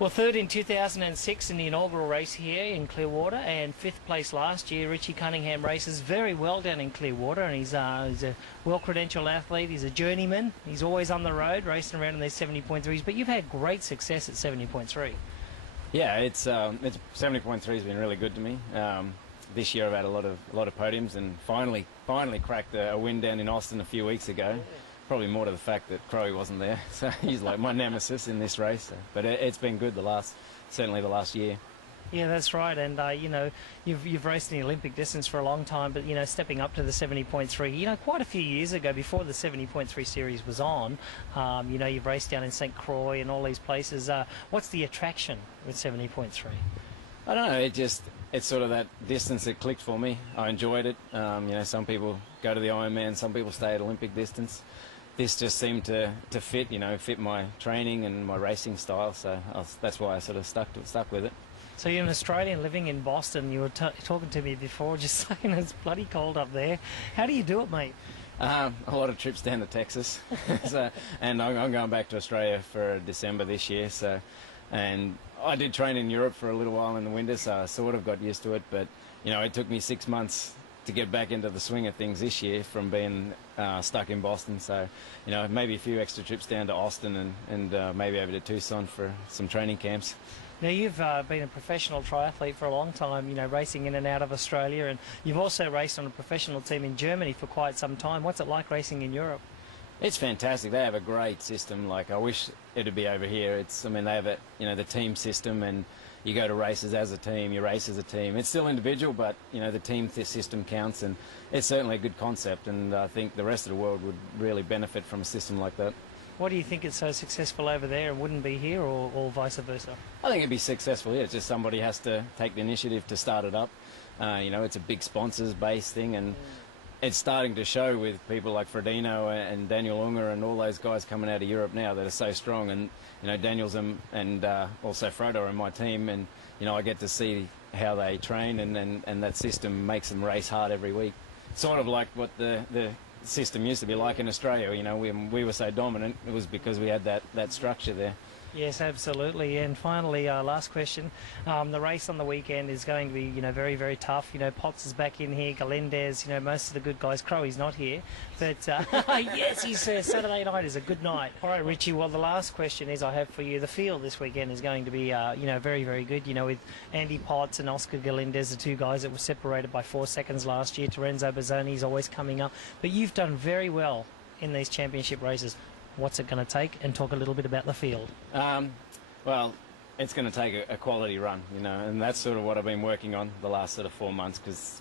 Well, third in 2006 in the inaugural race here in Clearwater, and fifth place last year. Richie Cunninghan races very well down in Clearwater, and he's a well-credentialed athlete. He's a journeyman. He's always on the road, racing around in these 70.3s. But you've had great success at 70.3. Yeah, it's 70.3 has been really good to me. This year I've had a lot of podiums, and finally cracked a win down in Austin a few weeks ago. Probably more to the fact that Crowie wasn't there, so he's like my nemesis in this race. But it's been good certainly the last year. Yeah, that's right. And you know, you've raced in the Olympic distance for a long time, but you know, stepping up to the 70.3, you know, quite a few years ago, before the 70.3 series was on, you know, you've raced down in St. Croix and all these places. What's the attraction with 70.3? I don't know. It's sort of that distance that clicked for me. I enjoyed it. You know, some people go to the Ironman, some people stay at Olympic distance. This just seemed to fit, you know, fit my training and my racing style, so that's why I sort of stuck with it. So you're an Australian living in Boston. You were talking to me before, just saying it's bloody cold up there. How do you do it, mate? A lot of trips down to Texas, and I'm going back to Australia for December this year. And I did train in Europe for a little while in the winter, so I sort of got used to it. But you know, it took me 6 months to get back into the swing of things this year from being stuck in Boston. So, you know, maybe a few extra trips down to Austin and maybe over to Tucson for some training camps. Now, you've been a professional triathlete for a long time, you know, racing in and out of Australia, and you've also raced on a professional team in Germany for quite some time. What's it like racing in Europe? It's fantastic. They have a great system. Like, I wish it'd be over here. I mean, they have the team system, and you go to races as a team, you race as a team. It's still individual, but, you know, the team system counts, and it's certainly a good concept, and I think the rest of the world would really benefit from a system like that. What do you think it's so successful over there and wouldn't be here, or vice versa? I think it'd be successful here. It's just somebody has to take the initiative to start it up. You know, it's a big sponsors-based thing, and it's starting to show with people like Frodeno and Daniel Unger and all those guys coming out of Europe now that are so strong. And, you know, Daniel's and also Frodo are in my team, and, you know, I get to see how they train, and that system makes them race hard every week. Sort of like what the system used to be like in Australia. You know, we were so dominant, it was because we had that structure there. Yes, absolutely. And finally, last question. The race on the weekend is going to be, you know, very, very tough. You know, Potts is back in here, Galindez, you know, most of the good guys. Crowie's not here. But, yes, he says Saturday night is a good night. All right, Richie, well, the last question is I have for you. The field this weekend is going to be, you know, very, very good. You know, with Andy Potts and Oscar Galindez, the two guys that were separated by 4 seconds last year. Terenzo Bozzoni is always coming up. But you've done very well in these championship races. What's it going to take? And talk a little bit about the field. Well, it's going to take a quality run, you know, and that's sort of what I've been working on the last sort of 4 months, because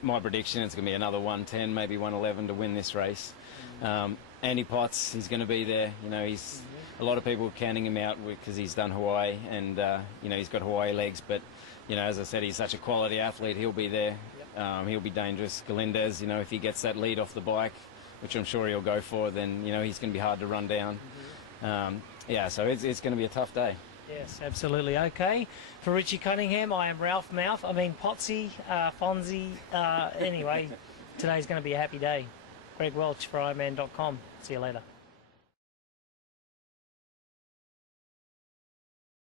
my prediction is going to be another 110, maybe 111 to win this race. Andy Potts, he's going to be there. You know, he's a lot of people are counting him out because he's done Hawaii, and you know, he's got Hawaii legs. But you know, as I said, he's such a quality athlete. He'll be there. He'll be dangerous. Galindez, you know, if he gets that lead off the bike, which I'm sure he'll go for, then, you know, he's going to be hard to run down. Yeah, so it's going to be a tough day. Yes, absolutely. Okay. For Richie Cunningham, I am Ralph Mouth. I mean, Potsy, Fonzie. Anyway, today's going to be a happy day. Greg Welch for Ironman.com. See you later.